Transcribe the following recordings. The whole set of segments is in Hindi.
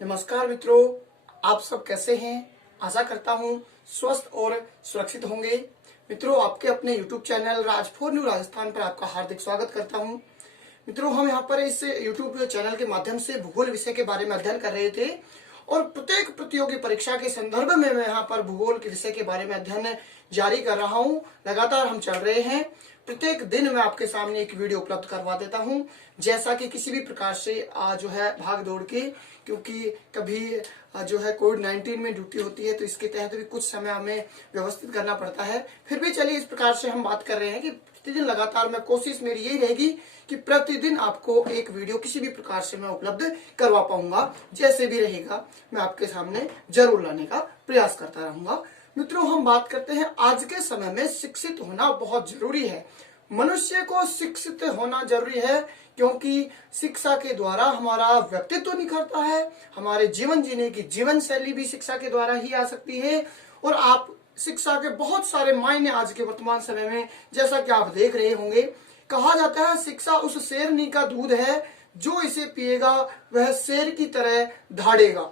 नमस्कार मित्रों, आप सब कैसे हैं। आशा करता हूं स्वस्थ और सुरक्षित होंगे। मित्रों, आपके अपने YouTube चैनल राज4 न्यू राजस्थान पर आपका हार्दिक स्वागत करता हूं। मित्रों, हम यहाँ पर इस YouTube चैनल के माध्यम से भूगोल विषय के बारे में अध्ययन कर रहे थे और प्रत्येक प्रतियोगी परीक्षा के संदर्भ में मैं यहाँ पर भूगोल के विषय के बारे में अध्ययन जारी कर रहा हूँ। लगातार हम चल रहे हैं। प्रत्येक दिन मैं आपके सामने एक वीडियो उपलब्ध करवा देता हूं, जैसा कि किसी भी प्रकार से जो है भाग दौड़ के, क्योंकि कभी जो है कोविड-19 में ड्यूटी होती है तो इसके तहत भी कुछ समय हमें व्यवस्थित करना पड़ता है। फिर भी चलिए, इस प्रकार से हम बात कर रहे हैं कि प्रतिदिन लगातार मैं कोशिश मेरी यही रहेगी कि प्रतिदिन आपको एक वीडियो किसी भी प्रकार से मैं उपलब्ध करवा पाऊंगा। जैसे भी रहेगा मैं आपके सामने जरूर लाने का प्रयास करता रहूंगा। मित्रों, हम बात करते हैं आज के समय में शिक्षित होना बहुत जरूरी है। मनुष्य को शिक्षित होना जरूरी है क्योंकि शिक्षा के द्वारा हमारा व्यक्तित्व निखरता है। हमारे जीवन जीने की जीवन शैली भी शिक्षा के द्वारा ही आ सकती है। और आप शिक्षा के बहुत सारे मायने आज के वर्तमान समय में, जैसा कि आप देख रहे होंगे, कहा जाता है शिक्षा उस शेरनी का दूध है जो इसे पिएगा वह शेर की तरह धाड़ेगा।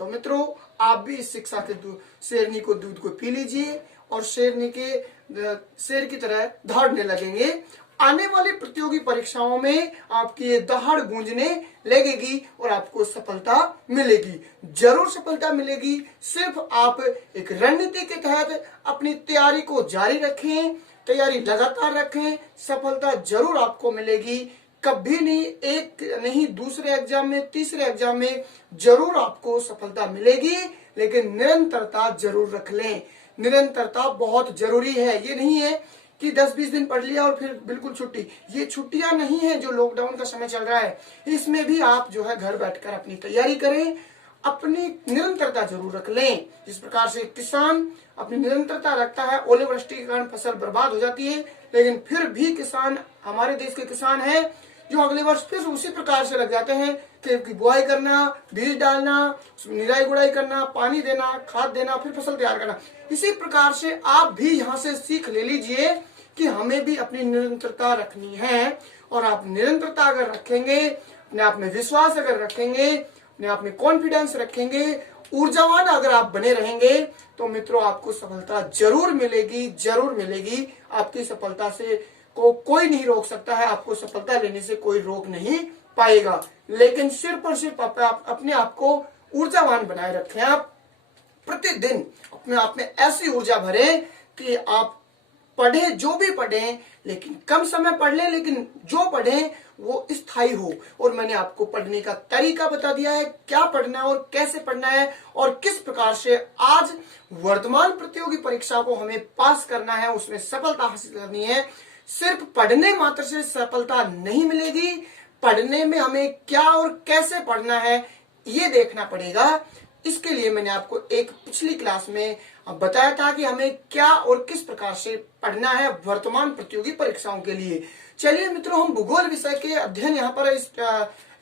तो मित्रों, आप भी इस शिक्षा के शेरनी को दूध को पी लीजिए और शेर की तरह दहाड़ने लगेंगे। आने वाली प्रतियोगी परीक्षाओं में आपकी ये दहाड़ गूंजने लगेगी और आपको सफलता मिलेगी, जरूर सफलता मिलेगी। सिर्फ आप एक रणनीति के तहत अपनी तैयारी को जारी रखें, तैयारी लगातार रखें, सफलता जरूर आपको मिलेगी। कभी नहीं, एक नहीं, दूसरे एग्जाम में, तीसरे एग्जाम में जरूर आपको सफलता मिलेगी, लेकिन निरंतरता जरूर रख लें। निरंतरता बहुत जरूरी है। ये नहीं है कि 10-20 दिन पढ़ लिया और फिर बिल्कुल छुट्टी। ये छुट्टियां नहीं है जो लॉकडाउन का समय चल रहा है। इसमें भी आप जो है घर बैठकर अपनी तैयारी करें, अपनी निरंतरता जरूर रख लें। जिस प्रकार से किसान अपनी निरंतरता रखता है, ओलावृष्टि के कारण फसल बर्बाद हो जाती है, लेकिन फिर भी किसान, हमारे देश के किसान हैं जो अगले वर्ष फिर उसी प्रकार से लग जाते हैं कि बुआई करना, बीज डालना, निराई गुड़ाई करना, पानी देना, खाद देना, फिर फसल तैयार करना। इसी प्रकार से आप भी यहाँ से सीख ले लीजिए कि हमें भी अपनी निरंतरता रखनी है। और आप निरंतरता अगर रखेंगे, अपने आप में विश्वास अगर रखेंगे, अपने आप में कॉन्फिडेंस रखेंगे, ऊर्जावान अगर आप बने रहेंगे, तो मित्रों आपको सफलता जरूर मिलेगी, जरूर मिलेगी। आपकी सफलता से को कोई नहीं रोक सकता है, आपको सफलता लेने से कोई रोक नहीं पाएगा। लेकिन सिर्फ और सिर्फ अपने आप को ऊर्जावान बनाए रखें। आप प्रतिदिन अपने आप में ऐसी ऊर्जा भरें कि आप पढ़ें, जो भी पढ़ें, लेकिन कम समय पढ़ लें, लेकिन जो पढ़ें वो स्थायी हो। और मैंने आपको पढ़ने का तरीका बता दिया है, क्या पढ़ना है और कैसे पढ़ना है और किस प्रकार से आज वर्तमान प्रतियोगी परीक्षा को हमें पास करना है, उसमें सफलता हासिल करनी है। सिर्फ पढ़ने मात्र से सफलता नहीं मिलेगी। पढ़ने में हमें क्या और कैसे पढ़ना है ये देखना पड़ेगा। इसके लिए मैंने आपको एक पिछली क्लास में बताया था कि हमें क्या और किस प्रकार से पढ़ना है वर्तमान प्रतियोगी परीक्षाओं के लिए। चलिए मित्रों, हम भूगोल विषय के अध्ययन यहाँ पर इस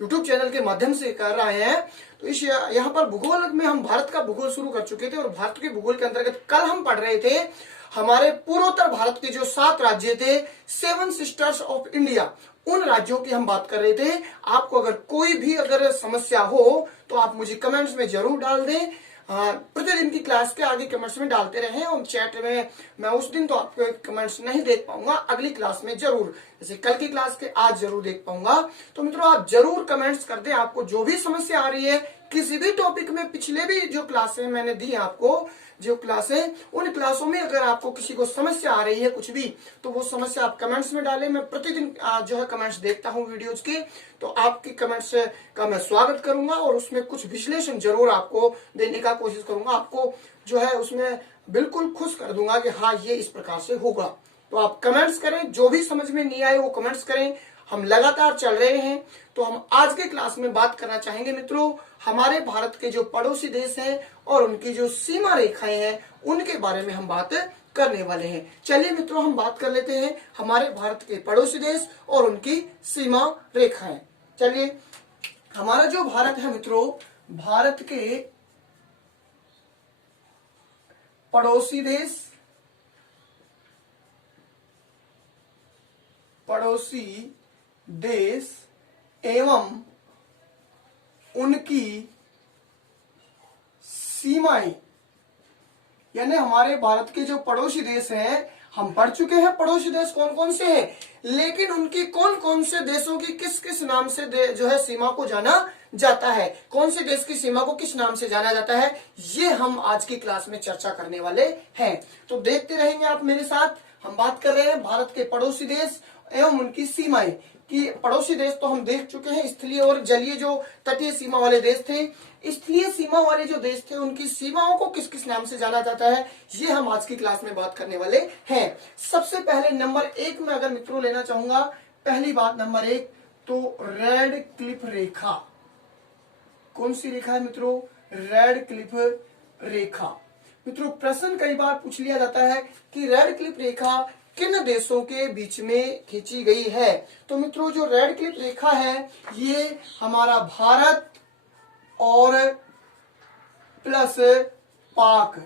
YouTube चैनल के माध्यम से कर रहे हैं। तो इस यहाँ पर भूगोल में हम भारत का भूगोल शुरू कर चुके थे और भारत के भूगोल के अंतर्गत कल हम पढ़ रहे थे हमारे पूर्वोत्तर भारत के जो 7 राज्य थे, 7 सिस्टर्स ऑफ इंडिया, उन राज्यों की हम बात कर रहे थे। आपको अगर कोई भी समस्या हो तो आप मुझे कमेंट्स में जरूर डाल दें। प्रतिदिन की क्लास के आगे कमेंट्स में डालते रहें और चैट में मैं उस दिन तो आपके कमेंट्स नहीं देख पाऊंगा, अगली क्लास में जरूर, जैसे कल की क्लास के आज जरूर देख पाऊंगा। तो मित्रों, आप जरूर कमेंट्स कर दें। आपको जो भी समस्या आ रही है किसी भी टॉपिक में, पिछले भी जो क्लासें मैंने दी आपको, जो क्लासें, उन क्लासों में अगर आपको किसी को समस्या आ रही है कुछ भी, तो वो समस्या आप कमेंट्स में डालें। मैं प्रतिदिन जो है कमेंट्स देखता हूं वीडियोज के, तो आपके कमेंट्स का मैं स्वागत करूंगा और उसमें कुछ विश्लेषण जरूर आपको देने का कोशिश करूंगा। आपको जो है उसमें बिल्कुल खुश कर दूंगा कि हाँ, ये इस प्रकार से होगा। तो आप कमेंट्स करें, जो भी समझ में नहीं आए वो कमेंट्स करें। हम लगातार चल रहे हैं। तो हम आज के क्लास में बात करना चाहेंगे मित्रों, हमारे भारत के जो पड़ोसी देश हैं और उनकी जो सीमा रेखाएं हैं, उनके बारे में हम बात करने वाले हैं। चलिए मित्रों, हम बात कर लेते हैं हमारे भारत के पड़ोसी देश और उनकी सीमा रेखाएं। चलिए, हमारा जो भारत है मित्रों, भारत के पड़ोसी देश, एवं उनकी सीमाएं, यानी हमारे भारत के जो पड़ोसी देश हैं, हम पढ़ चुके हैं पड़ोसी देश कौन कौन से हैं, लेकिन उनकी कौन कौन से देशों की किस किस नाम से जो है सीमा को जाना जाता है, कौन से देश की सीमा को किस नाम से जाना जाता है, ये हम आज की क्लास में चर्चा करने वाले हैं। तो देखते रहेंगे आप मेरे साथ। हम बात कर रहे हैं भारत के पड़ोसी देश एवं उनकी सीमाएं। कि पड़ोसी देश तो हम देख चुके हैं, स्थलीय और जलीय जो तटीय सीमा वाले देश थे। स्थलीय सीमा वाले जो देश थे उनकी सीमाओं को किस किस नाम से जाना जाता है, ये हम आज की क्लास में बात करने वाले हैं। सबसे पहले नंबर 1 में अगर मित्रों लेना चाहूंगा, पहली बात नंबर 1 तो रेड क्लिफ रेखा। कौन सी रेखा है मित्रों? रेड क्लिफ रेखा। मित्रों प्रश्न कई बार पूछ लिया जाता है कि रेड क्लिफ रेखा किन देशों के बीच में खींची गई है। तो मित्रों जो रेड क्लिफ रेखा है ये हमारा भारत और प्लस पाक,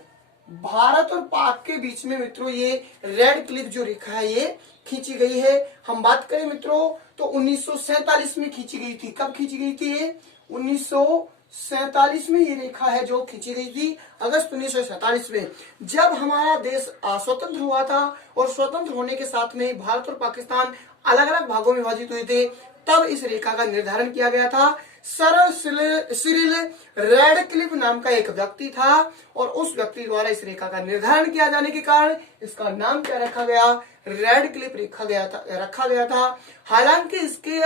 भारत और पाक के बीच में मित्रों ये रेड क्लिफ जो रेखा है ये खींची गई है। हम बात करें मित्रों तो 1947 में खींची गई थी। कब खींची गई थी ये? 1947 में ये रेखा है जो खींची गई थी, अगस्त 1947 में, जब हमारा देश स्वतंत्र हुआ था। और स्वतंत्र होने के साथ में भारत और पाकिस्तान अलग अलग भागों में विभाजित हुए थे, तब इस रेखा का निर्धारण किया गया था। सर सिरिल रेडक्लिफ नाम का एक व्यक्ति था और उस व्यक्ति द्वारा इस रेखा का निर्धारण किया जाने के कारण इसका नाम क्या रखा गया? रेडक्लिफ रखा गया था। हालांकि इसके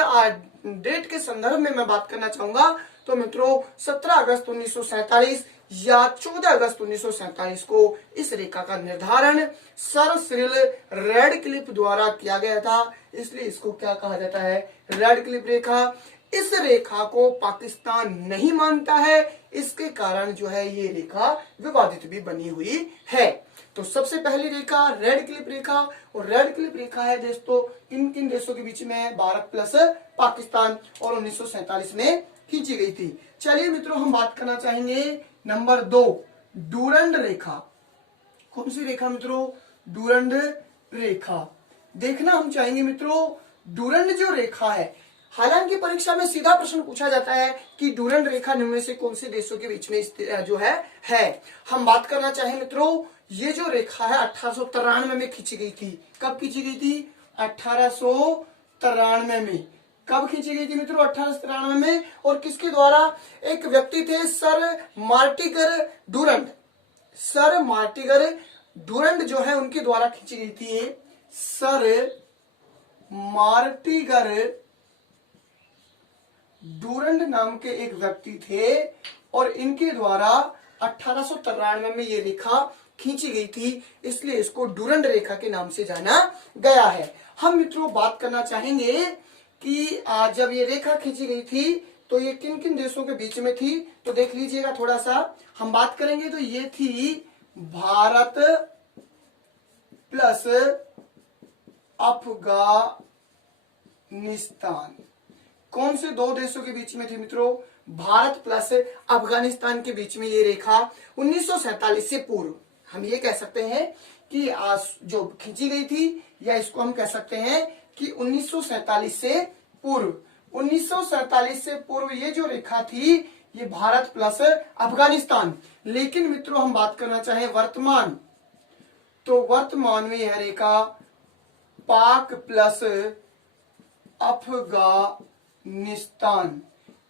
डेट के संदर्भ में मैं बात करना चाहूंगा तो मित्रों 17 अगस्त 1947 या 14 अगस्त 1947 को इस रेखा का निर्धारण सर सिरिल रेडक्लिफ द्वारा किया गया था, इसलिए इसको क्या कहा जाता है? रेडक्लिफ रेखा। इस रेखा को पाकिस्तान नहीं मानता है, इसके कारण जो है ये रेखा विवादित भी बनी हुई है। तो सबसे पहली रेखा रेड क्लिफ रेखा, और रेड क्लिफ रेखा है दोस्तों किन किन देशों के बीच में? भारत प्लस पाकिस्तान, और 1947 में खींची गई थी। चलिए मित्रों हम बात करना चाहेंगे नंबर 2 डूरंड रेखा। कौन सी रेखा मित्रों? डूरंड रेखा। देखना हम चाहेंगे मित्रों डूरंड जो रेखा है, हालांकि परीक्षा में सीधा प्रश्न पूछा जाता है कि डूरंड रेखा निम्न में से कौन से देशों के बीच में जो है। हम बात करना चाहें मित्रों ये जो रेखा है 1893 में खींची गई थी। कब खींची गई थी? 1893 में। कब खींची गई थी मित्रों? 1893 में। और किसके द्वारा? एक व्यक्ति थे सर मार्टिगर डूरंड। सर मार्टिगर डूरंड जो है उनके द्वारा खींची गई थी। सर मार्टिगर डूरंड नाम के एक व्यक्ति थे और इनके द्वारा 1893 में ये रेखा खींची गई थी, इसलिए इसको डूरंड रेखा के नाम से जाना गया है। हम मित्रों बात करना चाहेंगे कि जब ये रेखा खींची गई थी तो ये किन किन देशों के बीच में थी, तो देख लीजिएगा थोड़ा सा। हम बात करेंगे तो ये थी भारत प्लस अफगानिस्तान। कौन से दो देशों के बीच में थी मित्रों? भारत प्लस अफगानिस्तान के बीच में ये रेखा 1947 से पूर्व, हम ये कह सकते हैं कि जो खींची गई थी, या इसको हम कह सकते हैं कि 1947 से पूर्व। 1947 से पूर्व ये जो रेखा थी ये भारत प्लस अफगानिस्तान। लेकिन मित्रों हम बात करना चाहें वर्तमान, तो वर्तमान में यह रेखा पाक प्लस अफगानिस्तान,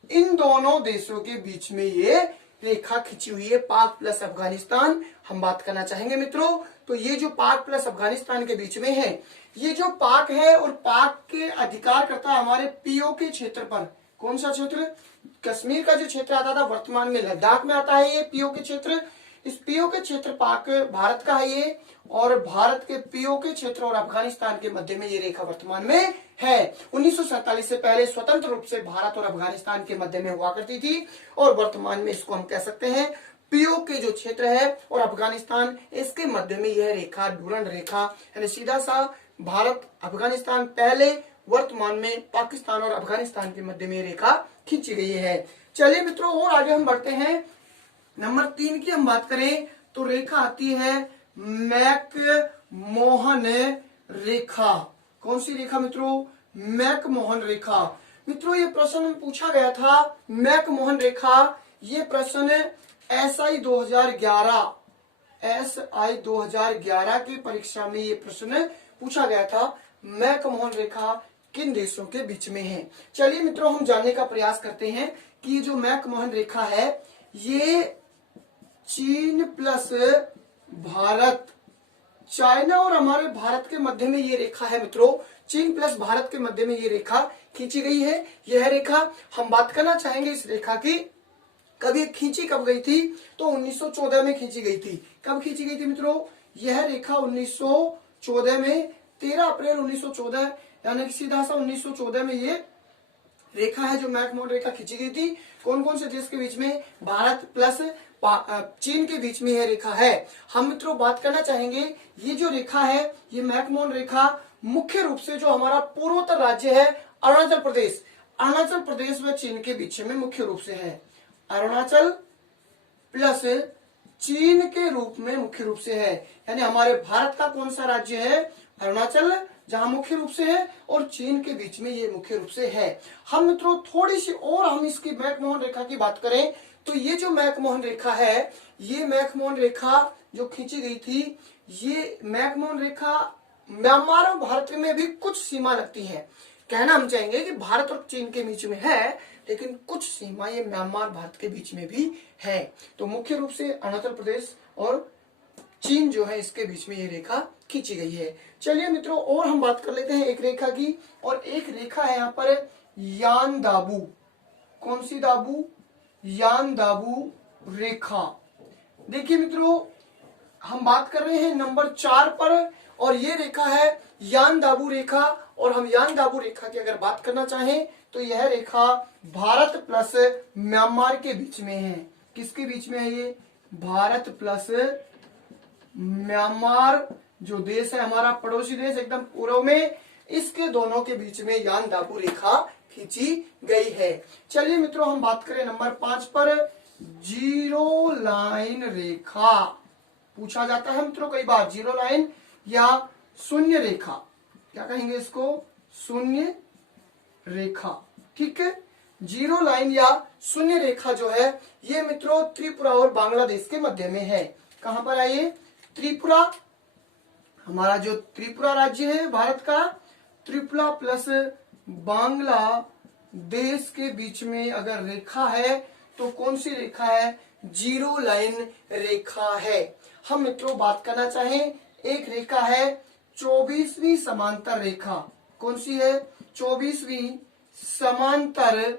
इन दोनों देशों के बीच में ये रेखा खींची हुई है, पाक प्लस अफगानिस्तान। हम बात करना चाहेंगे मित्रों तो ये जो पाक प्लस अफगानिस्तान के बीच में है, ये जो पाक है और पाक के अधिकार करता है हमारे पीओके क्षेत्र पर। कौन सा क्षेत्र? कश्मीर का जो क्षेत्र आता था वर्तमान में लद्दाख में आता है ये पीओके क्षेत्र। इस पीओके क्षेत्र पाक भारत का है ये, और भारत के पीओके क्षेत्र और अफगानिस्तान के मध्य में ये रेखा वर्तमान में है। 1947 से पहले स्वतंत्र रूप से भारत और अफगानिस्तान के मध्य में हुआ करती थी, और वर्तमान में इसको हम कह सकते हैं पीओके जो क्षेत्र है और अफगानिस्तान, इसके मध्य में यह रेखा डूरंड रेखा, यानी सीधा सा भारत अफगानिस्तान पहले, वर्तमान में पाकिस्तान और अफगानिस्तान के मध्य में रेखा खींची गई है। चलिए मित्रों और आगे हम बढ़ते हैं। नंबर 3 की हम बात करें तो रेखा आती है मैक-मोहन रेखा। कौन सी रेखा मित्रों? मैक-मोहन रेखा। मित्रों ये प्रश्न पूछा गया था मैक-मोहन रेखा, ये प्रश्न SI 2011 की परीक्षा में ये प्रश्न पूछा गया था, मैकमोहन रेखा किन देशों के बीच में है। चलिए मित्रों, हम जानने का प्रयास करते हैं कि ये जो मैकमोहन रेखा है ये चीन प्लस भारत, चाइना और हमारे भारत के मध्य में ये रेखा है मित्रों। चीन प्लस भारत के मध्य में ये रेखा खींची गई है। यह रेखा हम बात करना चाहेंगे इस रेखा की, कब ये खींची कब गई थी, तो 1914 में खींची गई थी। कब खींची गई थी मित्रों? यह रेखा 1914 में 13 अप्रैल 1914 यानी कि सीधा सा 1914 में ये रेखा है जो मैकमोहन रेखा खींची गई थी। कौन कौन से देश के बीच में? भारत प्लस चीन के बीच में यह रेखा है। हम मित्रों बात करना चाहेंगे ये जो रेखा है ये मैकमोहन रेखा मुख्य रूप से जो हमारा पूर्वोत्तर राज्य है अरुणाचल प्रदेश व चीन के बीच में मुख्य रूप से है। अरुणाचल प्लस चीन के रूप में मुख्य रूप से है। यानी हमारे भारत का कौन सा राज्य है? अरुणाचल, जहां मुख्य रूप से है, और चीन के बीच में ये मुख्य रूप से है। हम मित्रों थोड़ी सी और हम इसकी मैकमोहन रेखा की बात करें तो ये जो मैकमोहन रेखा है, ये मैकमोहन रेखा जो खींची गई थी, ये मैकमोहन रेखा म्यांमार और भारत में भी कुछ सीमा लगती है। कहना हम चाहेंगे कि भारत और चीन के बीच में है, लेकिन कुछ सीमा ये म्यांमार भारत के बीच में भी है। तो मुख्य रूप से अरुणाचल प्रदेश और चीन जो है इसके बीच में ये रेखा खींची गई है। चलिए मित्रों और हम बात कर लेते हैं एक रेखा की, और एक रेखा है यहाँ पर यान दाबू। कौन सी दाबू? यान दाबू रेखा। देखिए मित्रों हम बात कर रहे हैं नंबर 4 पर, और ये रेखा है यान दाबू रेखा। और हम यान दाबू रेखा की अगर बात करना चाहें तो यह रेखा भारत प्लस म्यांमार के बीच में है। किसके बीच में है ये? भारत प्लस म्यांमार जो देश है हमारा पड़ोसी देश एकदम पूर्व में, इसके दोनों के बीच में यान दाबू रेखा खींची गई है। चलिए मित्रों हम बात करें नंबर 5 पर, जीरो लाइन रेखा। पूछा जाता है मित्रों कई बार, जीरो लाइन या शून्य रेखा, क्या कहेंगे इसको? शून्य रेखा। ठीक है, जीरो लाइन या शून्य रेखा जो है ये मित्रों त्रिपुरा और बांग्लादेश के मध्य में है। कहां पर है ये? त्रिपुरा, हमारा जो त्रिपुरा राज्य है भारत का, त्रिपुरा प्लस बांग्लादेश के बीच में अगर रेखा है तो कौन सी रेखा है? जीरो लाइन रेखा है। हम मित्रों बात करना चाहें एक रेखा है 24वीं समांतर रेखा। कौन सी है? 24वीं समांतर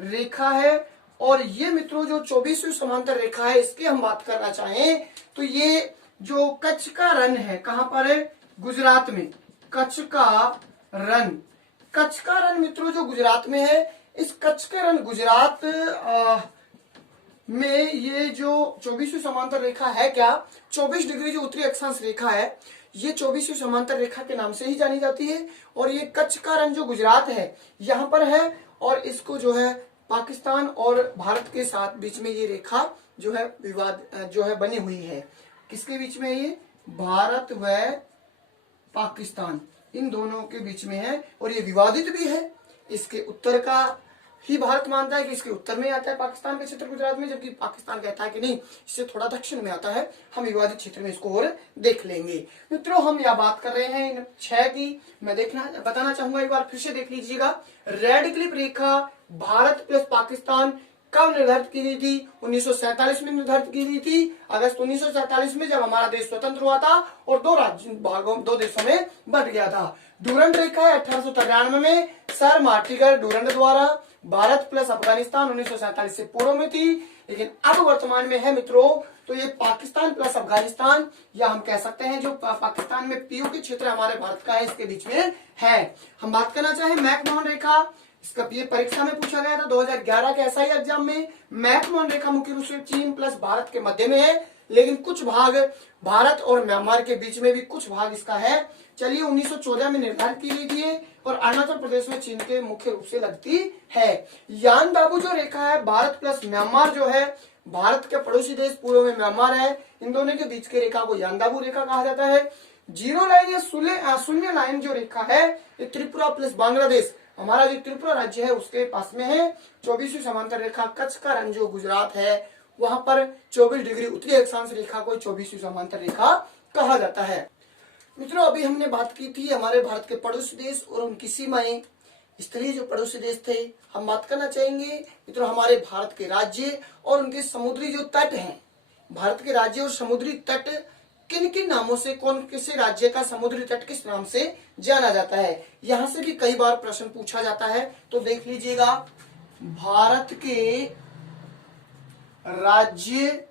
रेखा है। और ये मित्रों जो 24वीं समांतर रेखा है इसकी हम बात करना चाहें तो ये जो कच्छ का रण है, कहां पर है? गुजरात में। कच्छ का रण मित्रों जो गुजरात में है, इस कच्छ के रण गुजरात में ये जो 24वीं समांतर रेखा है, क्या 24 डिग्री जो उत्तरी अक्षांश रेखा है, ये 24वीं समांतर रेखा के नाम से ही जानी जाती है। और ये कच्छ का रण जो गुजरात है यहाँ पर है, और इसको जो है पाकिस्तान और भारत के साथ बीच में ये रेखा जो है विवाद जो है बनी हुई है। किसके बीच में? ये भारत व पाकिस्तान, इन दोनों के बीच में है, और ये विवादित भी है। इसके उत्तर का ही भारत मानता है कि इसके उत्तर में आता है पाकिस्तान के क्षेत्र गुजरात में, जबकि पाकिस्तान कहता है कि नहीं इससे थोड़ा दक्षिण में आता है। हम विवादित क्षेत्र में इसको और देख लेंगे। मित्रों हम यह बात कर रहे हैं इन 6 की। मैं बताना चाहूंगा, एक बार फिर से देख लीजिएगा। रेड क्लिप रेखा भारत प्लस पाकिस्तान कब निर्धारित की गई थी? 1947 में निर्धारित की गई थी, अगस्त 1947 में, जब हमारा देश स्वतंत्र हुआ था और दो देशों में बंट गया था। डूरंड रेखा है 1893 में सर मार्टिगर डूरंड द्वारा भारत प्लस अफगानिस्तान 1947 से पूर्व में थी, लेकिन अब वर्तमान में है मित्रों तो ये पाकिस्तान प्लस अफगानिस्तान, या हम कह सकते हैं जो पाकिस्तान में पीओके क्षेत्र हमारे भारत का है इसके बीच में है। हम बात करना चाहें मैकमोहन रेखा, इसका ये परीक्षा में पूछा गया था 2011 के एसआई एग्जाम में। मैकमोहन रेखा मुख्य रूप से चीन प्लस भारत के मध्य में है, लेकिन कुछ भाग भारत और म्यांमार के बीच में भी कुछ भाग इसका है। चलिए 1914 में निर्धारित की गई थी और अरुणाचल प्रदेश में चीन के मुख्य रूप से लगती है। यान दाबू जो रेखा है भारत प्लस म्यांमार जो है, भारत के पड़ोसी देश पूर्व में म्यांमार है, इन दोनों के बीच की रेखा को यान दाबू रेखा कहा जाता है। जीरो लाइन या शून्य लाइन जो रेखा है ये त्रिपुरा प्लस बांग्लादेश, हमारा जो त्रिपुरा राज्य है उसके पास में है। 24वीं समांतर रेखा कच्छ का रण जो गुजरात है वहां पर 24 डिग्री उत्तरी अक्षांश रेखा को 24वीं समांतर रेखा कहा जाता है। मित्रों अभी हमने बात की थी हमारे भारत के पड़ोसी देश और उनकी सीमाएं, स्थलीय जो पड़ोसी देश थे। हम बात करना चाहेंगे मित्रों हमारे भारत के राज्य और उनके समुद्री जो तट हैं। भारत के राज्य और समुद्री तट किन किन नामों से, कौन किसी राज्य का समुद्री तट किस नाम से जाना जाता है, यहां से भी कई बार प्रश्न पूछा जाता है। तो देख लीजिएगा, भारत के राज्य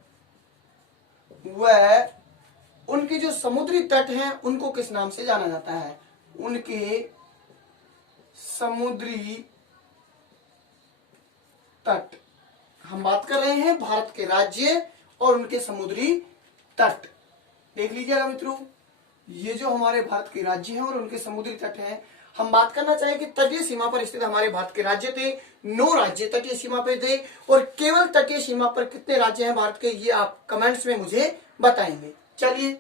व उनके जो समुद्री तट हैं उनको किस नाम से जाना जाता है। उनके समुद्री तट, हम बात कर रहे हैं भारत के राज्य और उनके समुद्री तट। देख लीजिएगा मित्रों, ये जो हमारे भारत के राज्य हैं और उनके समुद्री तट हैं। हम बात करना चाहें कि तटीय सीमा पर स्थित हमारे भारत के राज्य थे, 9 राज्य तटीय सीमा पर थे। और केवल तटीय सीमा पर कितने राज्य हैं भारत के, ये आप कमेंट्स में मुझे बताएंगे। चलिए,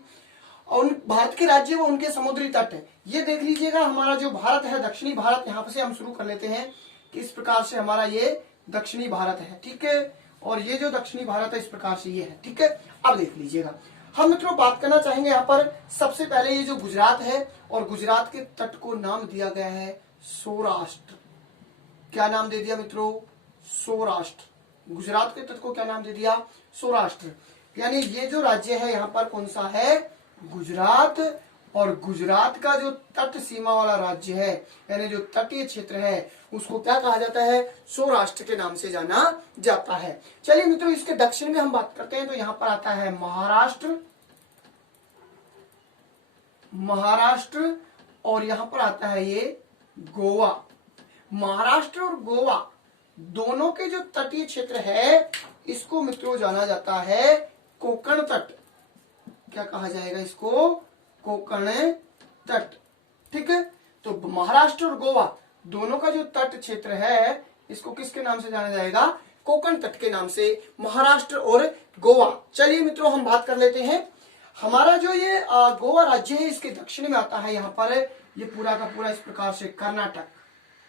और भारत के राज्य व उनके समुद्री तट है, ये देख लीजिएगा। हमारा जो भारत है, दक्षिणी भारत, यहाँ से हम शुरू कर लेते हैं कि इस प्रकार से हमारा ये दक्षिणी भारत है, ठीक है। और ये जो दक्षिणी भारत है इस प्रकार से ये है, ठीक है। अब देख लीजिएगा, हम मित्रों बात करना चाहेंगे यहाँ पर सबसे पहले ये जो गुजरात है, और गुजरात के तट को नाम दिया गया है सौराष्ट्र। क्या नाम दे दिया मित्रों? सौराष्ट्र। गुजरात के तट को क्या नाम दे दिया? सौराष्ट्र। यानी ये जो राज्य है यहाँ पर कौन सा है? गुजरात। और गुजरात का जो तट सीमा वाला राज्य है, यानी जो तटीय क्षेत्र है, उसको क्या कहा जाता है? सौराष्ट्र के नाम से जाना जाता है। चलिए मित्रों, इसके दक्षिण में हम बात करते हैं तो यहाँ पर आता है महाराष्ट्र, महाराष्ट्र। और यहाँ पर आता है ये गोवा। महाराष्ट्र और गोवा दोनों के जो तटीय क्षेत्र है, इसको मित्रों जाना जाता है कोंकण तट। क्या कहा जाएगा इसको? कोंकण तट, ठीक है। तो महाराष्ट्र और गोवा दोनों का जो तट क्षेत्र है, इसको किसके नाम से जाना जाएगा? कोंकण तट के नाम से, महाराष्ट्र और गोवा। चलिए मित्रों, हम बात कर लेते हैं। हमारा जो ये गोवा राज्य है, इसके दक्षिण में आता है यहाँ पर ये पूरा का पूरा इस प्रकार से कर्नाटक।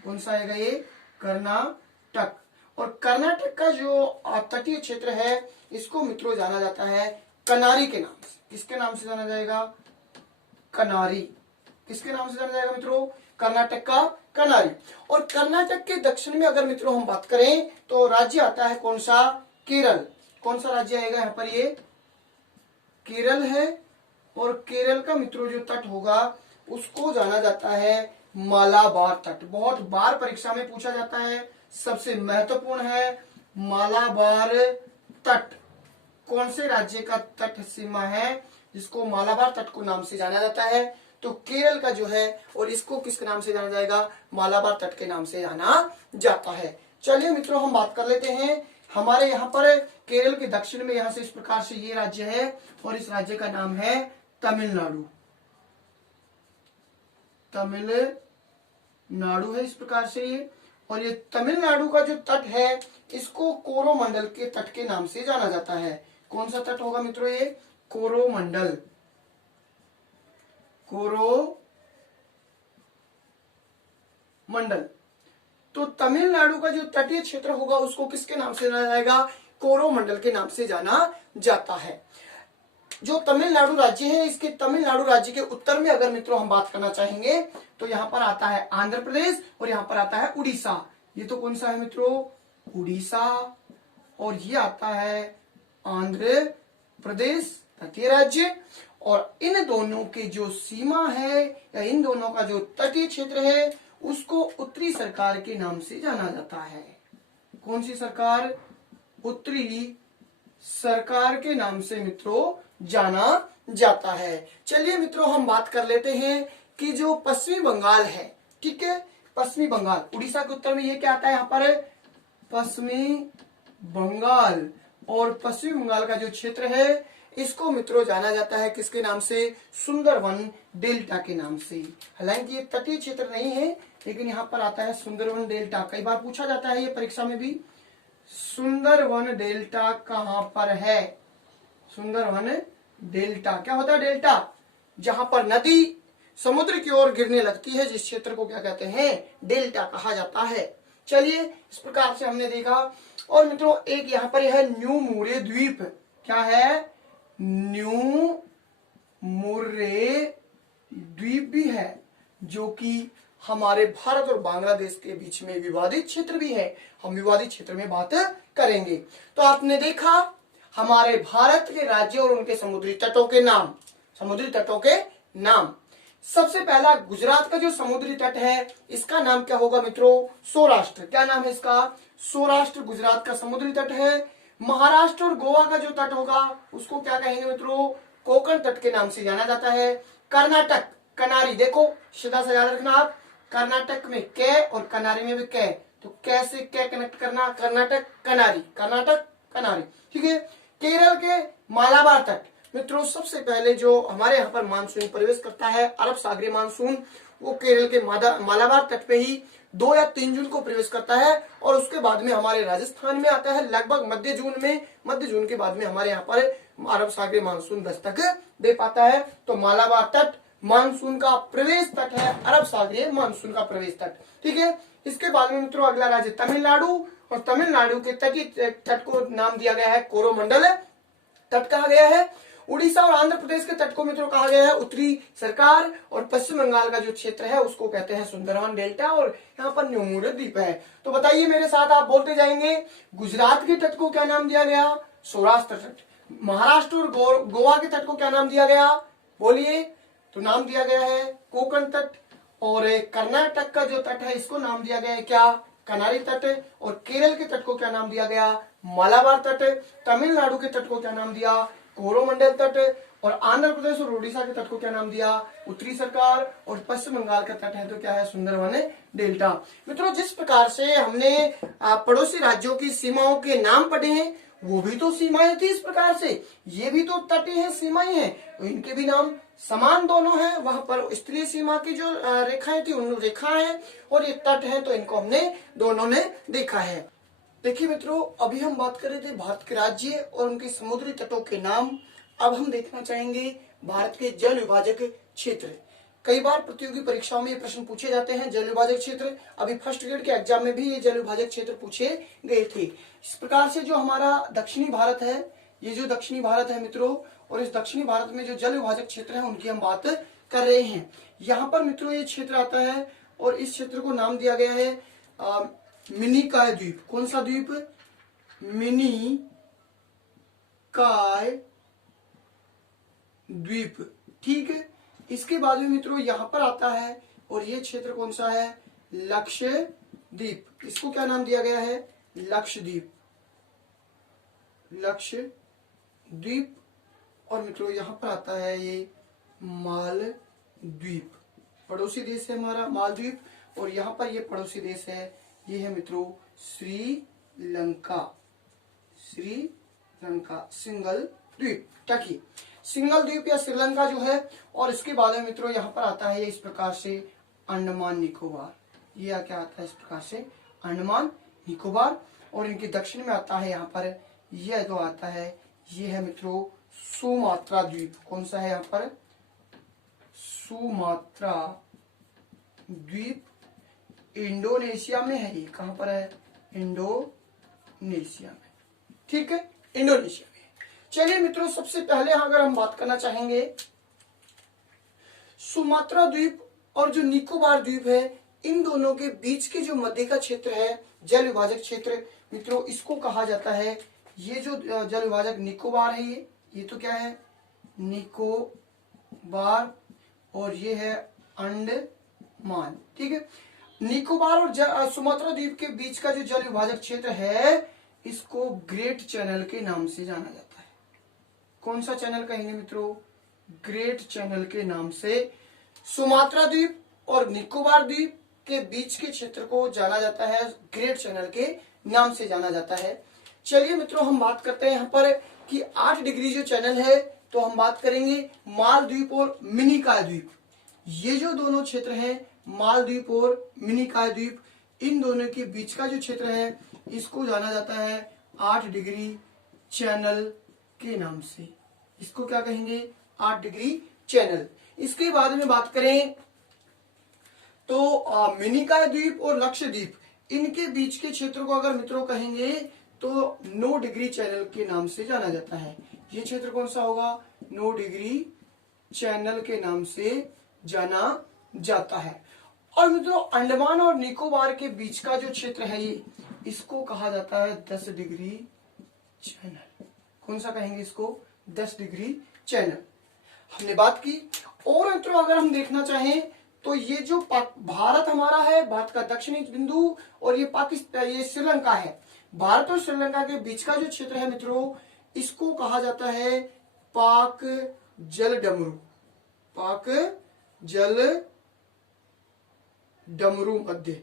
कौन सा आएगा ये? कर्नाटक। और कर्नाटक का जो तटीय क्षेत्र है, इसको मित्रों जाना जाता है कनारी के नाम से। किसके नाम से जाना जाएगा? कनारी। किसके नाम से जाना जाएगा मित्रों? कर्नाटक का कनारी। और कर्नाटक के दक्षिण में अगर मित्रों हम बात करें तो राज्य आता है कौन सा? केरल। कौन सा राज्य आएगा यहाँ पर? ये केरल है। और केरल का मित्रों जो तट होगा उसको जाना जाता है मालाबार तट। बहुत बार परीक्षा में पूछा जाता है, सबसे महत्वपूर्ण है मालाबार तट। कौन से राज्य का तट सीमा है जिसको मालाबार तट को नाम से जाना जाता है? तो केरल का जो है, और इसको किसके नाम से जाना जाएगा? मालाबार तट के नाम से जाना जाता है। चलिए मित्रों, हम बात कर लेते हैं। हमारे यहाँ पर केरल के दक्षिण में यहाँ से इस प्रकार से ये राज्य है, और इस राज्य का नाम है तमिलनाडु। तमिलनाडु है इस प्रकार से ये। और ये तमिलनाडु का जो तट है, इसको कोरोमंडल के तट के नाम से जाना जाता है। कौन सा तट होगा मित्रों? ये कोरोमंडल। कोरोमंडल। तो तमिलनाडु का जो तटीय क्षेत्र होगा उसको किसके नाम से जाना जाएगा? कोरोमंडल के नाम से जाना जाता है। जो तमिलनाडु राज्य है, इसके तमिलनाडु राज्य के उत्तर में अगर मित्रों हम बात करना चाहेंगे तो यहाँ पर आता है आंध्र प्रदेश, और यहाँ पर आता है उड़ीसा। ये तो कौन सा है मित्रों? उड़ीसा। और ये आता है आंध्र प्रदेश, तटीय राज्य। और इन दोनों के जो सीमा है, या इन दोनों का जो तटीय क्षेत्र है, उसको उत्तरी सरकार के नाम से जाना जाता है। कौन सी सरकार? उत्तरी सरकार के नाम से मित्रों जाना जाता है। चलिए मित्रों, हम बात कर लेते हैं कि जो पश्चिमी बंगाल है, ठीक है, पश्चिमी बंगाल, उड़ीसा के उत्तर में ये क्या आता है यहाँ पर? पश्चिमी बंगाल। और पश्चिमी बंगाल का जो क्षेत्र है, इसको मित्रों जाना जाता है किसके नाम से? सुंदरवन डेल्टा के नाम से। हालांकि ये तटीय क्षेत्र नहीं है, लेकिन यहाँ पर आता है सुंदरवन डेल्टा। कई बार पूछा जाता है ये परीक्षा में भी। सुंदरवन डेल्टा कहाँ पर है? सुंदरवन डेल्टा क्या होता है? डेल्टा जहां पर नदी समुद्र की ओर गिरने लगती है, जिस क्षेत्र को क्या कहते हैं? डेल्टा कहा जाता है। चलिए इस प्रकार से हमने देखा। और मित्रों एक यहाँ पर है न्यू मुरे द्वीप। क्या है? न्यू मुर्रे द्वीप भी है, जो कि हमारे भारत और बांग्लादेश के बीच में विवादित क्षेत्र भी है। हम विवादित क्षेत्र में बात करेंगे। तो आपने देखा हमारे भारत के राज्यों और उनके समुद्री तटों के नाम, समुद्री तटों के नाम। सबसे पहला गुजरात का जो समुद्री तट है इसका नाम क्या होगा मित्रों? सौराष्ट्र। क्या नाम है इसका? सौराष्ट्र गुजरात का समुद्री तट है। महाराष्ट्र और गोवा का जो तट होगा उसको क्या कहेंगे मित्रों? कोंकण तट के नाम से जाना जाता है। कर्नाटक कनारी, देखो सीधा सा याद रखना आप, कर्नाटक में कै और कनारी में भी कै, तो कै से कै कनेक्ट करना, कर्नाटक कनारी, कर्नाटक कनारी। ठीक है। केरल के मालाबार तट, मित्रों सबसे पहले जो हमारे यहाँ पर मानसून प्रवेश करता है अरब सागरीय मानसून, वो केरल के मालाबार तट पे ही 2 या 3 जून को प्रवेश करता है और उसके बाद में हमारे राजस्थान में आता है लगभग मध्य जून में। मध्य जून के बाद में हमारे यहाँ पर अरब सागरीय मानसून दस्तक दे पाता है। तो मालाबार तट मानसून का प्रवेश तट है, अरब सागरीय मानसून का प्रवेश तट। ठीक है। इसके बाद में मित्रों अगला राज्य तमिलनाडु, और तमिलनाडु के तटीय तट को नाम दिया गया है कोरोमंडल तट कहा गया है। उड़ीसा और आंध्र प्रदेश के तट को मित्रों कहा गया है उत्तरी सरकार, और पश्चिम बंगाल का जो क्षेत्र है उसको कहते हैं सुंदरवन डेल्टा, और यहाँ पर न्यू मुरे द्वीप है। तो बताइए मेरे साथ, आप बोलते जाएंगे। गुजरात के तट को क्या नाम दिया गया? सौराष्ट्र तट। महाराष्ट्र और गोवा के तट को क्या नाम दिया गया? बोलिए। तो नाम दिया गया है कोंकण तट। और कर्नाटक का जो तट है इसको नाम दिया गया है क्या? कनारी तट। और केरल के तट को क्या नाम दिया गया? मालाबार तट। तमिलनाडु के तट को क्या नाम दिया? कोरोमंडल तट। और आंध्र प्रदेश और उड़ीसा के तट को क्या नाम दिया? उत्तरी सरकार। और पश्चिम बंगाल का तट है तो क्या है? सुंदरवन डेल्टा। मित्रों जिस प्रकार से हमने पड़ोसी राज्यों की सीमाओं के नाम पढ़े हैं, वो भी तो सीमाएं थी इस प्रकार से, ये भी तो तटीय है, सीमाएं हैं, तो इनके भी नाम समान दोनों हैं। वहां पर स्थलीय सीमा की जो रेखाएं थी उन रेखाएं और ये तट है, तो इनको हमने दोनों ने देखा है। देखिए मित्रों अभी हम बात कर रहे थे भारत के राज्य और उनके समुद्री तटों के नाम। अब हम देखना चाहेंगे भारत के जल विभाजक क्षेत्र। कई बार प्रतियोगी परीक्षाओं में ये प्रश्न पूछे जाते हैं, जल विभाजक क्षेत्र। अभी फर्स्ट ग्रेड के एग्जाम में भी ये जल विभाजक क्षेत्र पूछे गए थे। इस प्रकार से जो हमारा दक्षिणी भारत है, ये जो दक्षिणी भारत है मित्रों, और इस दक्षिणी भारत में जो जल विभाजक क्षेत्र है उनकी हम बात कर रहे हैं। यहाँ पर मित्रों ये क्षेत्र आता है और इस क्षेत्र को नाम दिया गया है मिनिकॉय द्वीप। कौन सा द्वीप? मिनिकॉय द्वीप। ठीक है। इसके बाद में मित्रों यहाँ पर आता है और ये क्षेत्र कौन सा है? लक्षद्वीप। इसको क्या नाम दिया गया है? लक्षद्वीप, लक्षद्वीप। और मित्रों यहाँ पर आता है ये मालदीव, पड़ोसी देश है हमारा मालदीव। और यहाँ पर ये पड़ोसी देश है, ये है मित्रों श्रीलंका। श्रीलंका सिंगल द्वीप, ताकि सिंगल द्वीप या श्रीलंका जो है। और इसके बाद में मित्रों यहाँ पर आता है इस प्रकार से अंडमान निकोबार। ये क्या आता है इस प्रकार से? अंडमान निकोबार। और इनके दक्षिण में आता है यहाँ पर यह जो आता है ये है मित्रों सुमात्रा द्वीप। कौन सा है यहाँ पर? सुमात्रा द्वीप इंडोनेशिया में है। ये कहां पर है? इंडोनेशिया में। ठीक है, इंडोनेशिया में। चलिए मित्रों सबसे पहले अगर हम बात करना चाहेंगे सुमात्रा द्वीप और जो निकोबार द्वीप है, इन दोनों के बीच के जो मध्य का क्षेत्र है जल विभाजक क्षेत्र मित्रों, इसको कहा जाता है। ये जो जल विभाजक निकोबार है, ये तो क्या है? निकोबार। और ये है अंडमान। ठीक है। निकोबार और सुमात्रा द्वीप के बीच का जो जल विभाजक क्षेत्र है इसको ग्रेट चैनल के नाम से जाना जाता है। कौन सा चैनल कहेंगे मित्रों? ग्रेट चैनल के नाम से सुमात्रा द्वीप और निकोबार द्वीप के बीच के क्षेत्र को जाना जाता है, ग्रेट चैनल के नाम से जाना जाता है। चलिए मित्रों हम बात करते हैं यहाँ पर कि 8 डिग्री जो चैनल है, तो हम बात करेंगे मालदीव और मिनिकॉय द्वीप। ये जो दोनों क्षेत्र हैं मालदीव और मिनिकॉय द्वीप, इन दोनों के बीच का जो क्षेत्र है इसको जाना जाता है 8 डिग्री चैनल के नाम से। इसको क्या कहेंगे? 8 डिग्री चैनल। इसके बाद में बात करें तो मिनिकॉय द्वीप और लक्षद्वीप, इनके बीच के क्षेत्र को अगर मित्रों कहेंगे तो 9 डिग्री चैनल के नाम से जाना जाता है। ये क्षेत्र कौन सा होगा? 9 डिग्री चैनल के नाम से जाना जाता है। और मित्रों अंडमान और निकोबार के बीच का जो क्षेत्र है ये, इसको कहा जाता है 10 डिग्री चैनल। कौन सा कहेंगे इसको? 10 डिग्री चैनल हमने बात की। और मित्रों अगर हम देखना चाहें तो ये जो भारत हमारा है, भारत का दक्षिणी बिंदु, और ये पाकिस्तान, ये श्रीलंका है। भारत और श्रीलंका के बीच का जो क्षेत्र है मित्रों, इसको कहा जाता है पाक जल डमरू। पाक जल डमरू मध्य,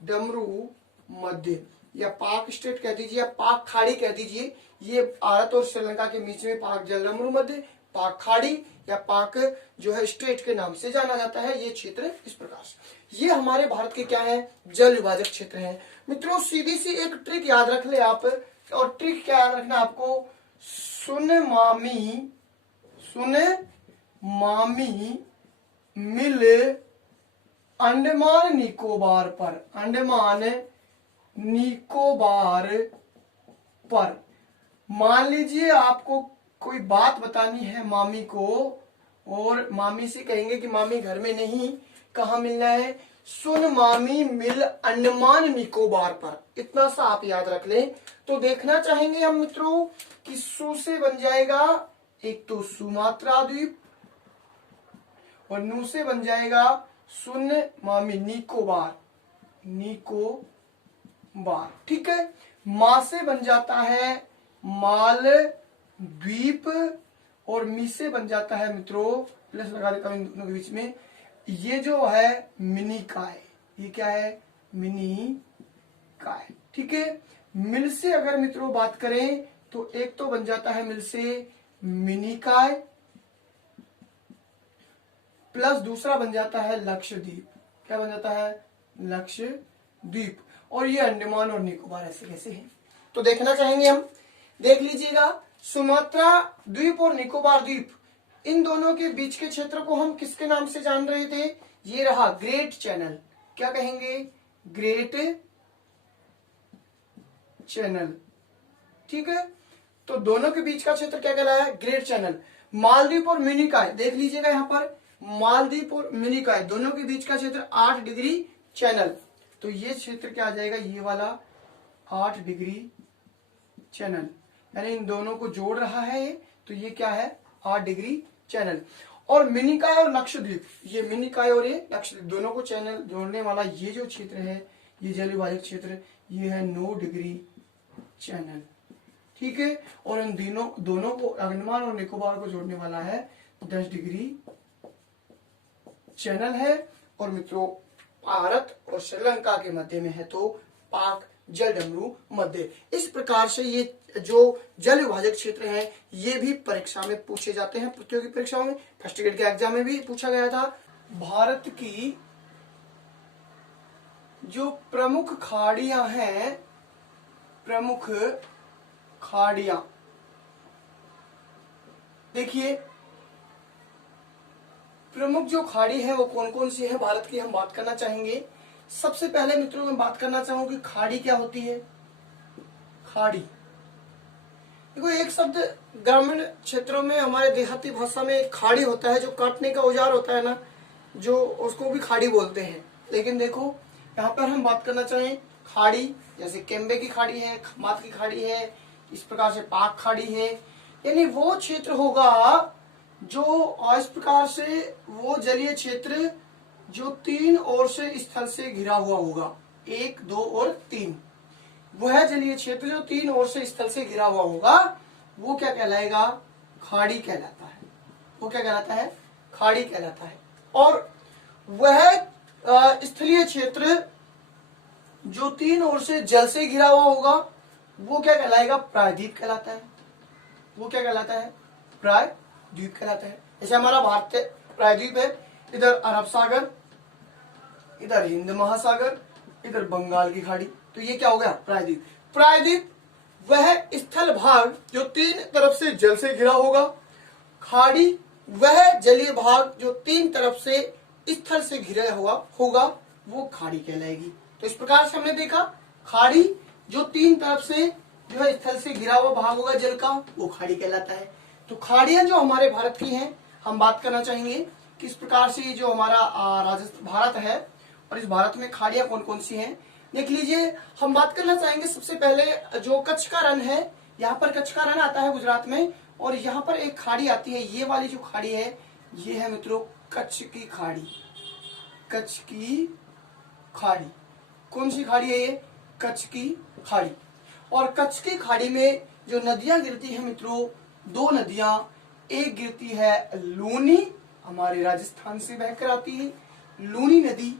डमरू मध्य, या पाक स्टेट कह दीजिए या पाक खाड़ी कह दीजिए। ये भारत और श्रीलंका के बीच में पाक जल डमरू मध्य, पाक खाड़ी या पाक जो है स्टेट के नाम से जाना जाता है। ये क्षेत्र इस प्रकार से, ये हमारे भारत के क्या है? जल विभाजक क्षेत्र है। मित्रों सीधी सी एक ट्रिक याद रख ले आप, और ट्रिक क्या याद रखना आपको? सुन मामी मिल अंडमान निकोबार पर, अंडमान निकोबार पर। मान लीजिए आपको कोई बात बतानी है मामी को, और मामी से कहेंगे कि मामी घर में नहीं, कहाँ मिलना है? सुन मामी मिल अंडमान निकोबार पर। इतना सा आप याद रख लें। तो देखना चाहेंगे हम मित्रों कि सु से बन जाएगा एक तो सुमात्रा द्वीप, और नु से बन जाएगा सुन मामी निकोबार, निकोबार। ठीक है। मा से बन जाता है माल द्वीप, और मी से बन जाता है मित्रों, प्लस लगा देता हूं इन दोनों के बीच में, ये जो है मिनिकाय। ये क्या है? मिनिकाय। ठीक है। मिल से अगर मित्रों बात करें तो एक तो बन जाता है मिल से मिनिकाय, प्लस दूसरा बन जाता है लक्षद्वीप। क्या बन जाता है? लक्षद्वीप। और ये अंडमान और निकोबार ऐसे कैसे है? तो देखना चाहेंगे हम, देख लीजिएगा। सुमात्रा द्वीप और निकोबार द्वीप, इन दोनों के बीच के क्षेत्र को हम किसके नाम से जान रहे थे? ये रहा ग्रेट चैनल। क्या कहेंगे? Great channel. ठीक है। तो दोनों के बीच का क्षेत्र क्या कहलाया? Great channel. मालदीव और मिनिकाय, देख लीजिएगा यहाँ पर, मालदीव और मिनिकाय दोनों के बीच का क्षेत्र 8 डिग्री चैनल। तो ये क्षेत्र क्या आ जाएगा? ये वाला 8 डिग्री चैनल, यानी इन दोनों को जोड़ रहा है। तो ये क्या है? 8 डिग्री चैनल। और मिनिकाय और लक्षद्वीप, ये मिनिकाय और ये लक्षद्वीप दोनों को चैनल जोड़ने वाला ये जो क्षेत्र है, ये जल विभाजक क्षेत्र, ये है 9 डिग्री चैनल। ठीक है। और इन दोनों को, अंडमान और निकोबार को जोड़ने वाला है 10 डिग्री चैनल है। और मित्रों भारत और श्रीलंका के मध्य में है तो पाक जल डमरू मध्य। इस प्रकार से ये जो जल विभाजक क्षेत्र है ये भी परीक्षा में पूछे जाते हैं, प्रतियोगी परीक्षाओं में। फर्स्ट ग्रेड के एग्जाम में भी पूछा गया था। भारत की जो प्रमुख खाड़ियां हैं, प्रमुख खाड़ियां देखिए, प्रमुख जो खाड़ी है वो कौन कौन सी है भारत की, हम बात करना चाहेंगे। सबसे पहले मित्रों मैं बात करना चाहूंगा कि खाड़ी क्या होती है। खाड़ी देखो, एक शब्द ग्रामीण क्षेत्रों में हमारे देहाती भाषा में खाड़ी होता है, जो काटने का औजार होता है ना, जो उसको भी खाड़ी बोलते हैं। लेकिन देखो यहाँ पर हम बात करना चाहें खाड़ी, जैसे केम्बे की खाड़ी है, खमात की खाड़ी है, इस प्रकार से पाक खाड़ी है, यानी वो क्षेत्र होगा जो इस प्रकार से वो जलीय क्षेत्र जो 3 ओर से स्थल से घिरा हुआ होगा, 1, 2 और 3, वह जलीय क्षेत्र जो 3 ओर से स्थल से घिरा हुआ होगा वो क्या कहलाएगा? खाड़ी कहलाता है। वो क्या कहलाता है? खाड़ी कहलाता है। और वह स्थलीय क्षेत्र जो 3 ओर से जल से घिरा हुआ होगा वो क्या कहलाएगा? प्रायद्वीप कहलाता है। वो क्या कहलाता है? प्रायद्वीप कहलाता है। जैसे हमारा भारत प्रायद्वीप है, इधर अरब सागर, इधर हिंद महासागर, इधर बंगाल की खाड़ी, तो ये क्या हो गया? प्रायद्वीप। प्रायद्वीप वह स्थल भाग जो 3 तरफ से जल से घिरा होगा, खाड़ी वह जलीय भाग जो 3 तरफ से स्थल से घिरा हुआ होगा, वो खाड़ी कहलाएगी। तो इस प्रकार से हमने देखा खाड़ी जो तीन तरफ से जो है स्थल से घिरा हुआ भाग होगा जल का, वो खाड़ी कहलाता है। तो खाड़ियां जो हमारे भारत की हैं, हम बात करना चाहेंगे कि इस प्रकार से जो हमारा राजस्थान भारत है और इस भारत में खाड़ियां कौन कौन सी हैं देख लीजिए। हम बात करना चाहेंगे सबसे पहले जो कच्छ का रण है, यहाँ पर कच्छ का रण आता है गुजरात में, और यहाँ पर एक खाड़ी आती है, ये वाली जो खाड़ी है ये है मित्रों कच्छ की खाड़ी। कच्छ की खाड़ी कौन सी खाड़ी है? ये कच्छ की खाड़ी। और कच्छ की खाड़ी में जो नदियां गिरती हैं मित्रों, दो नदियां, एक गिरती है लूनी, हमारे राजस्थान से बहकर आती है लूनी नदी,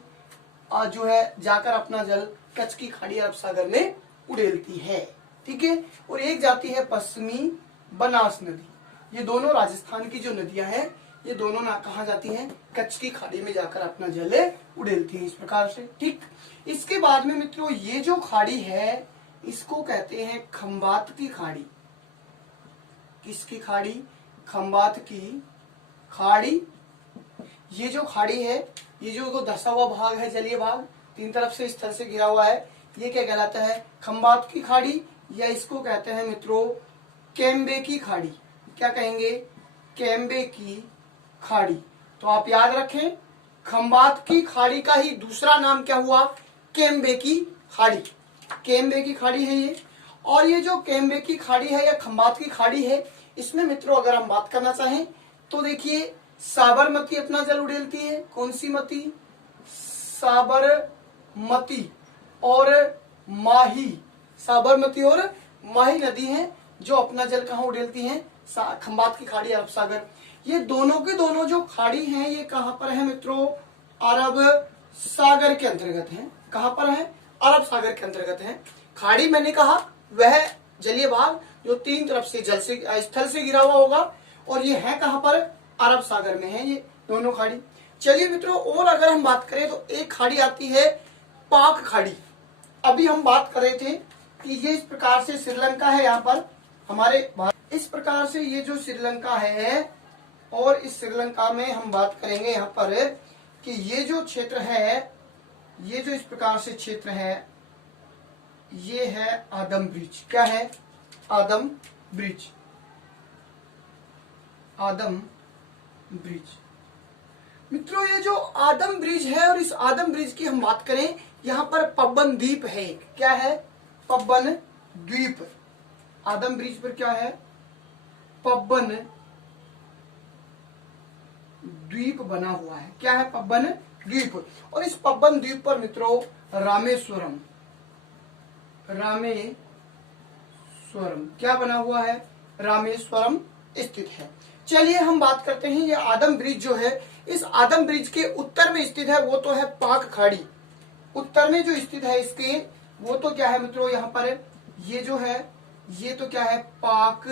जो है जाकर अपना जल कच्छ की खाड़ी अरब सागर में उड़ेलती है, ठीक है। और एक जाती है पश्चिमी बनास नदी। ये दोनों राजस्थान की जो नदियां हैं, ये दोनों ना कहा जाती हैं, कच्छ की खाड़ी में जाकर अपना जल उड़ेलती हैं इस प्रकार से, ठीक। इसके बाद में मित्रों ये जो खाड़ी है इसको कहते हैं खंबात की खाड़ी। किसकी खाड़ी? खंबात की खाड़ी। ये जो खाड़ी है, ये जो धसा हुआ भाग है, जलीय भाग, तीन तरफ से स्थल से घिरा हुआ है, ये क्या कहलाता है? खंबात की खाड़ी, या इसको कहते हैं मित्रों केम्बे की खाड़ी। क्या कहेंगे? केम्बे की खाड़ी। तो आप याद रखें, खंबात की खाड़ी का ही दूसरा नाम क्या हुआ? केम्बे की खाड़ी। केम्बे की खाड़ी है ये। और ये जो केम्बे की खाड़ी है या खंबात की खाड़ी है, इसमें मित्रों अगर हम बात करना चाहें तो देखिए साबरमती अपना जल उड़ेलती है। कौन सी मती? साबरमती और माही। साबरमती और माही नदी है जो अपना जल कहाँ उड़ेलती हैं? खंबात की खाड़ी, अरब सागर। ये दोनों के दोनों जो खाड़ी हैं ये कहाँ पर है मित्रों? अरब सागर के अंतर्गत हैं। कहाँ पर है? अरब सागर के अंतर्गत है। खाड़ी मैंने कहा वह जलीय भाग जो तीन तरफ से जल से स्थल से घिरा हुआ होगा, और ये है कहाँ पर? अरब सागर में है ये दोनों खाड़ी। चलिए मित्रों, और अगर हम बात करें तो एक खाड़ी आती है पाक खाड़ी। अभी हम बात कर रहे थे कि ये इस प्रकार से श्रीलंका है, यहाँ पर हमारे इस प्रकार से ये जो श्रीलंका है, और इस श्रीलंका में हम बात करेंगे यहाँ पर कि ये जो क्षेत्र है, ये जो इस प्रकार से क्षेत्र है, ये है आदम ब्रिज। क्या है? आदम ब्रिज। आदम ब्रिज मित्रों, ये जो आदम ब्रिज है, और इस आदम ब्रिज की हम बात करें, यहाँ पर पब्बन द्वीप है। क्या है? पब्बन द्वीप। आदम ब्रिज पर क्या है? पब्बन द्वीप बना हुआ है। क्या है? पब्बन द्वीप। और इस पब्बन द्वीप पर मित्रों रामेश्वरम, रामेश्वरम क्या बना हुआ है? रामेश्वरम स्थित है। चलिए हम बात करते हैं, ये आदम ब्रिज जो है, इस आदम ब्रिज के उत्तर में स्थित है, वो तो है पाक खाड़ी। उत्तर में जो स्थित है इसके, वो तो क्या है मित्रों? यहाँ पर ये जो है, ये तो क्या है? पाक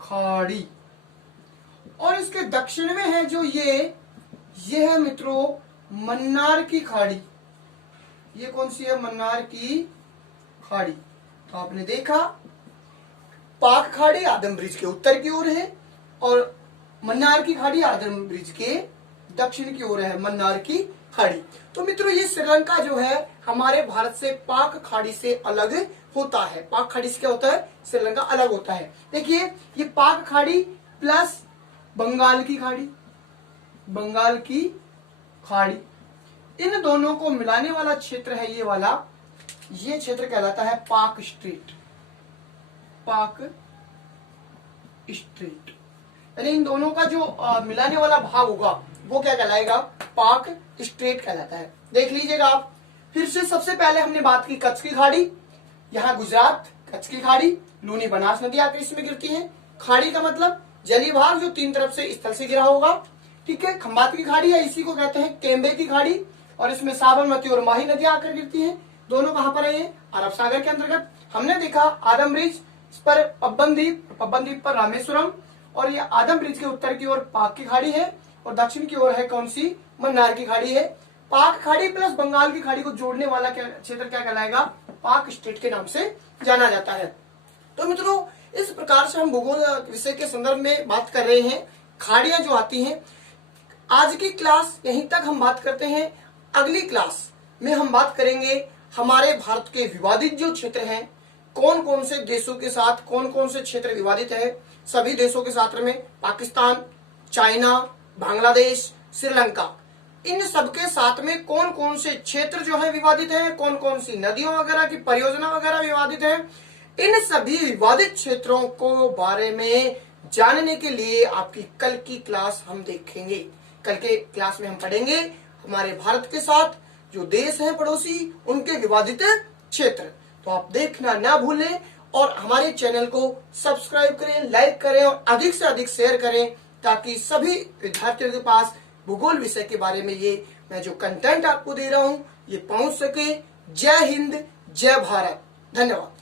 खाड़ी। और इसके दक्षिण में है जो ये है मित्रों मन्नार की खाड़ी। ये कौन सी है? मन्नार की खाड़ी। तो आपने देखा पाक खाड़ी आदम ब्रिज के उत्तर की ओर है, और मन्नार की खाड़ी आदम ब्रिज के दक्षिण की ओर है, मन्नार की खाड़ी। तो मित्रों ये श्रीलंका जो है हमारे भारत से पाक खाड़ी से अलग होता है। पाक खाड़ी से क्या होता है? श्रीलंका अलग होता है। देखिए ये पाक खाड़ी प्लस बंगाल की खाड़ी, बंगाल की खाड़ी, इन दोनों को मिलाने वाला क्षेत्र है ये वाला। ये क्षेत्र कहलाता है पाक स्ट्रेट। पाक स्ट्रेट यानी इन दोनों का जो मिलाने वाला भाग होगा वो क्या कहलाएगा? पाक स्ट्रेट कहलाता है। देख लीजिएगा आप फिर से। सबसे पहले हमने बात की कच्छ की खाड़ी, यहाँ गुजरात कच्छ की खाड़ी, लूनी बनास नदी आकर इसमें गिरती है। खाड़ी का मतलब जलीय भाग जो तीन तरफ से स्थल से घिरा होगा, ठीक है। खंबात की खाड़ी है, इसी को कहते हैं केम्बे की खाड़ी, और इसमें साबरमती और माही नदियां आकर गिरती हैं। दोनों कहां पर है? ये अरब सागर के अंतर्गत। हमने देखा आदम ब्रिज, इस पर पब्बन द्वीप पर रामेश्वरम, और ये आदम ब्रिज के उत्तर की ओर पाक की खाड़ी है, और दक्षिण की ओर है कौन सी? मन्नार की खाड़ी है। पाक खाड़ी प्लस बंगाल की खाड़ी को जोड़ने वाला क्षेत्र क्या कहलाएगा? पाक स्टेट के नाम से जाना जाता है। तो मित्रों इस प्रकार से हम भूगोल विषय के संदर्भ में बात कर रहे हैं, खाड़ियां जो आती हैं। आज की क्लास यहीं तक हम बात करते हैं। अगली क्लास में हम बात करेंगे हमारे भारत के विवादित जो क्षेत्र हैं, कौन कौन से देशों के साथ कौन कौन से क्षेत्र विवादित है। सभी देशों के साथ में पाकिस्तान, चाइना, बांग्लादेश, श्रीलंका, इन सबके साथ में कौन कौन से क्षेत्र जो है विवादित है, कौन कौन सी नदियों वगैरह की परियोजना वगैरह विवादित है, इन सभी विवादित क्षेत्रों को बारे में जानने के लिए आपकी कल की क्लास हम देखेंगे। कल के क्लास में हम पढ़ेंगे हमारे भारत के साथ जो देश हैं पड़ोसी, उनके विवादित क्षेत्र। तो आप देखना ना भूलें और हमारे चैनल को सब्सक्राइब करें, लाइक करें और अधिक से अधिक शेयर करें, ताकि सभी विद्यार्थियों के पास भूगोल विषय के बारे में ये मैं जो कंटेंट आपको दे रहा हूं ये पहुंच सके। जय हिंद, जय भारत, धन्यवाद।